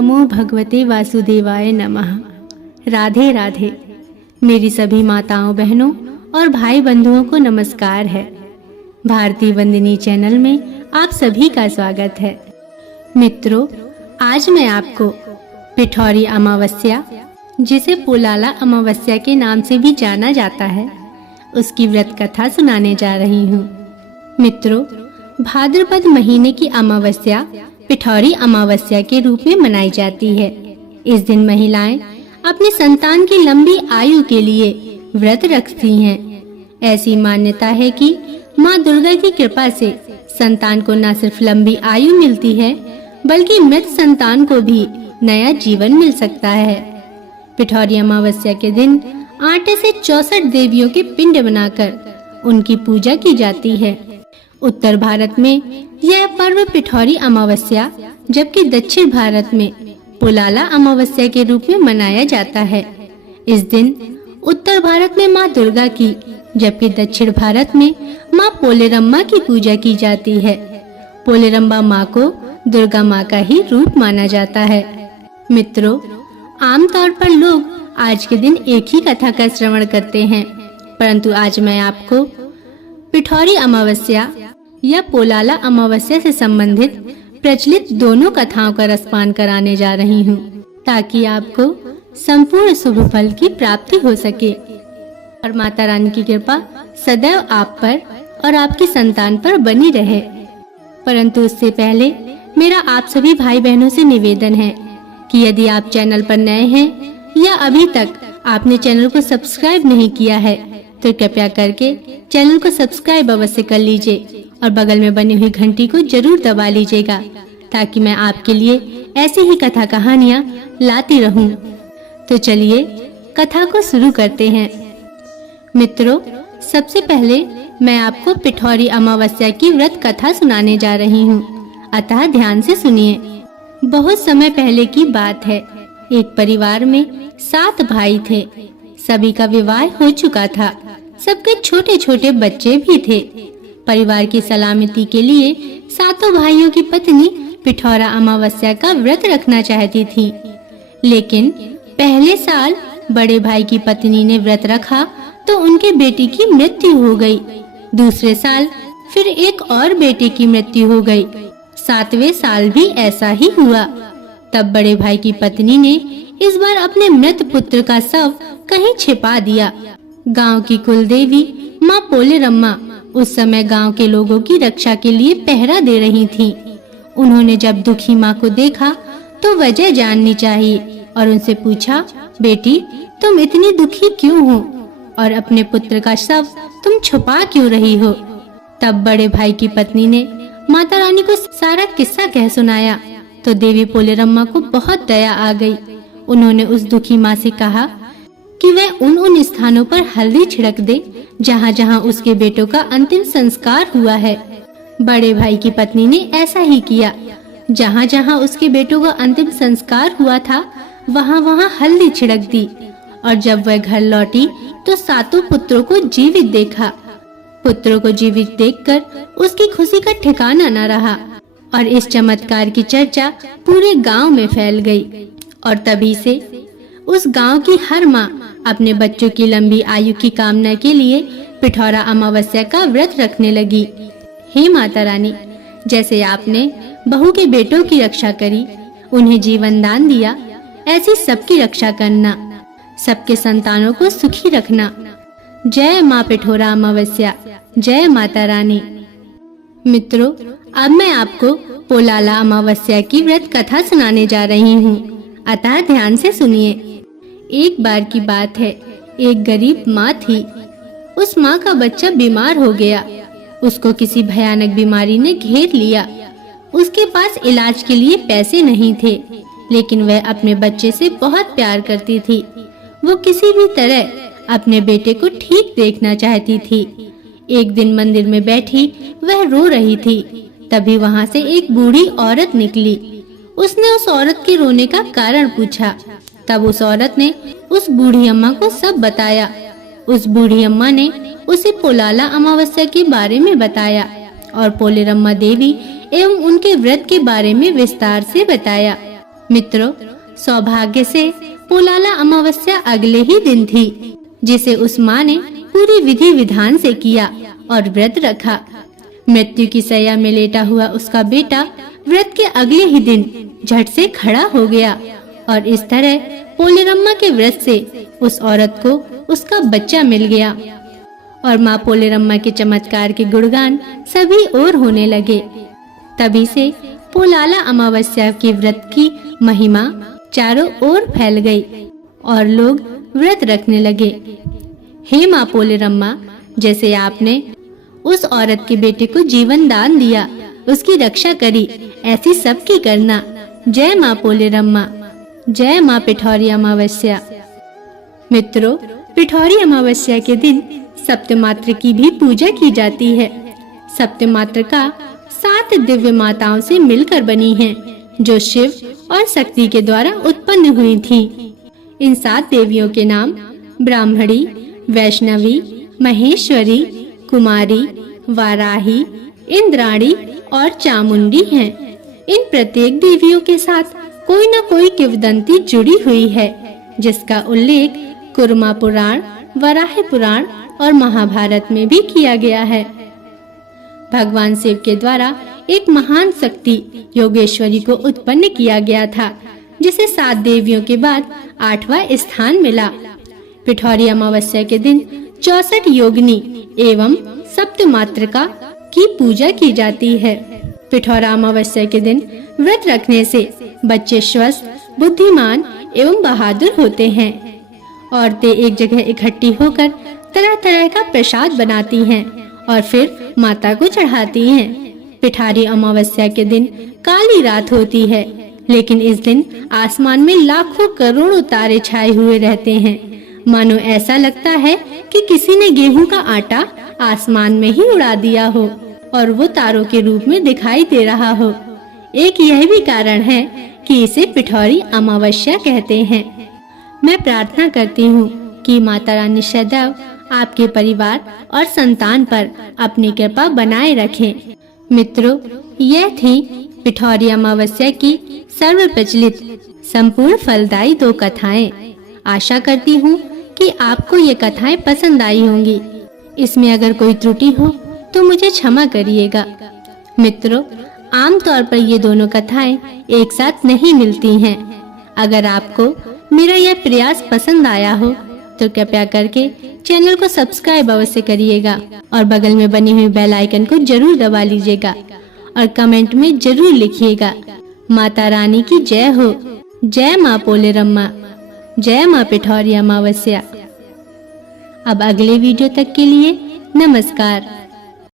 नमो भगवते वासुदेवाय नमः। राधे राधे। मेरी सभी माताओं बहनों और भाई बंधुओं को नमस्कार है। भारती वंदिनी चैनल में आप सभी का स्वागत है। मित्रों, आज मैं आपको पिठौरी अमावस्या, जिसे पोलाला अमावस्या के नाम से भी जाना जाता है, उसकी व्रत कथा सुनाने जा रही हूँ। मित्रों, भाद्रपद महीने की अमावस्या पिठौरी अमावस्या के रूप में मनाई जाती है। इस दिन महिलाएं अपने संतान की लंबी आयु के लिए व्रत रखती हैं। ऐसी मान्यता है कि माँ दुर्गा की कृपा से संतान को न सिर्फ लंबी आयु मिलती है, बल्कि मृत संतान को भी नया जीवन मिल सकता है। पिठौरी अमावस्या के दिन आटे से 64 देवियों के पिंड बनाकर उनकी पूजा की जाती है। उत्तर भारत में यह पर्व पिठौरी अमावस्या, जबकि दक्षिण भारत में पोलाला अमावस्या के रूप में मनाया जाता है। इस दिन उत्तर भारत में माँ दुर्गा की, जबकि दक्षिण भारत में माँ पोलेरम्मा की पूजा की जाती है। पोलेरम्मा माँ को दुर्गा माँ का ही रूप माना जाता है। मित्रों, आमतौर पर लोग आज के दिन एक ही कथा का श्रवण करते हैं, परंतु आज मैं आपको पिठौरी अमावस्या या पोलाला अमावस्या से संबंधित प्रचलित दोनों कथाओं का रसपान कराने जा रही हूँ, ताकि आपको संपूर्ण शुभ फल की प्राप्ति हो सके और माता रानी की कृपा सदैव आप पर और आपकी संतान पर बनी रहे। परंतु उससे पहले मेरा आप सभी भाई बहनों से निवेदन है कि यदि आप चैनल पर नए हैं या अभी तक आपने चैनल को सब्सक्राइब नहीं किया है, तो कृपया करके चैनल को सब्सक्राइब अवश्य कर लीजिए और बगल में बनी हुई घंटी को जरूर दबा लीजिएगा, ताकि मैं आपके लिए ऐसी ही कथा कहानियाँ लाती रहूं। तो चलिए कथा को शुरू करते हैं। मित्रों, सबसे पहले मैं आपको पिठौरी अमावस्या की व्रत कथा सुनाने जा रही हूँ, अतः ध्यान से सुनिए। बहुत समय पहले की बात है। एक परिवार में 7 भाई थे। सभी का विवाह हो चुका था। सबके छोटे छोटे बच्चे भी थे। परिवार की सलामती के लिए 7 भाइयों की पत्नी पिठौरा अमावस्या का व्रत रखना चाहती थी, लेकिन पहले साल बड़े भाई की पत्नी ने व्रत रखा तो उनके बेटी की मृत्यु हो गई। दूसरे साल फिर एक और बेटे की मृत्यु हो गई। 7वें साल भी ऐसा ही हुआ। तब बड़े भाई की पत्नी ने इस बार अपने मृत पुत्र का शव कहीं छिपा दिया। गांव की कुलदेवी माँ पोलेरम्मा उस समय गांव के लोगों की रक्षा के लिए पहरा दे रही थी। उन्होंने जब दुखी माँ को देखा तो वजह जाननी चाहिए और उनसे पूछा, बेटी तुम इतनी दुखी क्यों हो और अपने पुत्र का शव तुम छुपा क्यों रही हो? तब बड़े भाई की पत्नी ने माता रानी को सारा किस्सा कह सुनाया तो देवी पोलेरम्मा को बहुत दया आ गई। उन्होंने उस दुखी माँ से कहा कि वह उन स्थानों पर हल्दी छिड़क दे जहाँ जहाँ उसके बेटों का अंतिम संस्कार हुआ है। बड़े भाई की पत्नी ने ऐसा ही किया। जहाँ जहाँ उसके बेटों का अंतिम संस्कार हुआ था, वहाँ वहाँ हल्दी छिड़क दी और जब वह घर लौटी तो 7 पुत्रों को जीवित देखा। पुत्रों को जीवित देखकर उसकी खुशी का ठिकाना न रहा और इस चमत्कार की चर्चा पूरे गांव में फैल गई और तभी से उस गांव की हर माँ अपने बच्चों की लंबी आयु की कामना के लिए पिठौरा अमावस्या का व्रत रखने लगी। हे माता रानी, जैसे आपने बहू के बेटों की रक्षा करी, उन्हें जीवन दान दिया, ऐसी सबकी रक्षा करना, सबके संतानों को सुखी रखना। जय माँ पिठौरा अमावस्या, जय माता रानी। मित्रों, अब मैं आपको पोलाला अमावस्या की व्रत कथा सुनाने जा रही हूँ, अतः ध्यान से सुनिए। एक बार की बात है, एक गरीब माँ थी। उस माँ का बच्चा बीमार हो गया। उसको किसी भयानक बीमारी ने घेर लिया। उसके पास इलाज के लिए पैसे नहीं थे, लेकिन वह अपने बच्चे से बहुत प्यार करती थी। वो किसी भी तरह अपने बेटे को ठीक देखना चाहती थी। एक दिन मंदिर में बैठी वह रो रही थी। तभी वहाँ से एक बूढ़ी औरत निकली। उसने उस औरत के रोने का कारण पूछा। तब उस औरत ने उस बूढ़ी अम्मा को सब बताया। उस बूढ़ी अम्मा ने उसे पोलाला अमावस्या के बारे में बताया और पोलेरम्मा देवी एवं उनके व्रत के बारे में विस्तार से बताया। मित्रों, सौभाग्य से पोलाला अमावस्या अगले ही दिन थी, जिसे उस माँ ने पूरी विधि विधान से किया और व्रत रखा। मृत्यु की शैया में लेटा हुआ उसका बेटा व्रत के अगले ही दिन झट से खड़ा हो गया और इस तरह पोलेरम्मा के व्रत से उस औरत को उसका बच्चा मिल गया और माँ पोलेरम्मा के चमत्कार के गुणगान सभी ओर होने लगे। तभी से पोलाला अमावस्या के व्रत की महिमा चारों ओर फैल गई और लोग व्रत रखने लगे। हे माँ पोलेरम्मा, जैसे आपने उस औरत के बेटे को जीवन दान दिया, उसकी रक्षा करी, ऐसी सबकी करना। जय माँ पोलेरम्मा, जय माँ पिठौरी अमावस्या। मित्रों, पिठौरी अमावस्या के दिन सप्तमात्र की भी पूजा की जाती है। सप्तमात्र का 7 दिव्य माताओं से मिलकर बनी है, जो शिव और शक्ति के द्वारा उत्पन्न हुई थी। इन 7 देवियों के नाम ब्राह्मणी, वैष्णवी, महेश्वरी, कुमारी, वाराही, इंद्राणी और चामुंडी हैं। इन प्रत्येक देवियों के साथ कोई न कोई किंवदंती जुड़ी हुई है, जिसका उल्लेख कुर्मा पुराण, वराह पुराण और महाभारत में भी किया गया है। भगवान शिव के द्वारा एक महान शक्ति योगेश्वरी को उत्पन्न किया गया था, जिसे 7 देवियों के बाद 8वां स्थान मिला। पिठौरी अमावस्या के दिन 64 योगिनी एवं सप्तमात्रका की पूजा की जाती है। पिठौरा अमावस्या के दिन व्रत रखने से बच्चे स्वस्थ, बुद्धिमान एवं बहादुर होते हैं। औरतें एक जगह इकट्ठी होकर तरह तरह का प्रसाद बनाती हैं और फिर माता को चढ़ाती हैं। पिठौरी अमावस्या के दिन काली रात होती है, लेकिन इस दिन आसमान में लाखों करोड़ों तारे छाए हुए रहते हैं। मानो ऐसा लगता है कि किसी ने गेहूं का आटा आसमान में ही उड़ा दिया हो और वो तारों के रूप में दिखाई दे रहा हो। एक यह भी कारण है कि इसे पिठौरी अमावस्या कहते हैं। मैं प्रार्थना करती हूँ कि माता रानी सदैव आपके परिवार और संतान पर अपनी कृपा बनाए रखें। मित्रों, यह थी पिठौरी अमावस्या की सर्व प्रचलित संपूर्ण फलदायी 2 कथाएं। आशा करती हूँ कि आपको ये कथाएं पसंद आई होंगी। इसमें अगर कोई त्रुटि हो तो मुझे क्षमा करिएगा। मित्रों, आमतौर पर ये दोनों कथाएं एक साथ नहीं मिलती हैं। अगर आपको मेरा यह प्रयास पसंद आया हो तो कृपया करके चैनल को सब्सक्राइब अवश्य करिएगा और बगल में बनी हुई बेल आइकन को जरूर दबा लीजिएगा और कमेंट में जरूर लिखिएगा, माता रानी की जय हो। जय माँ पोलेरम्मा, जय माँ पिठौरी अमावस्या। अब अगले वीडियो तक के लिए नमस्कार।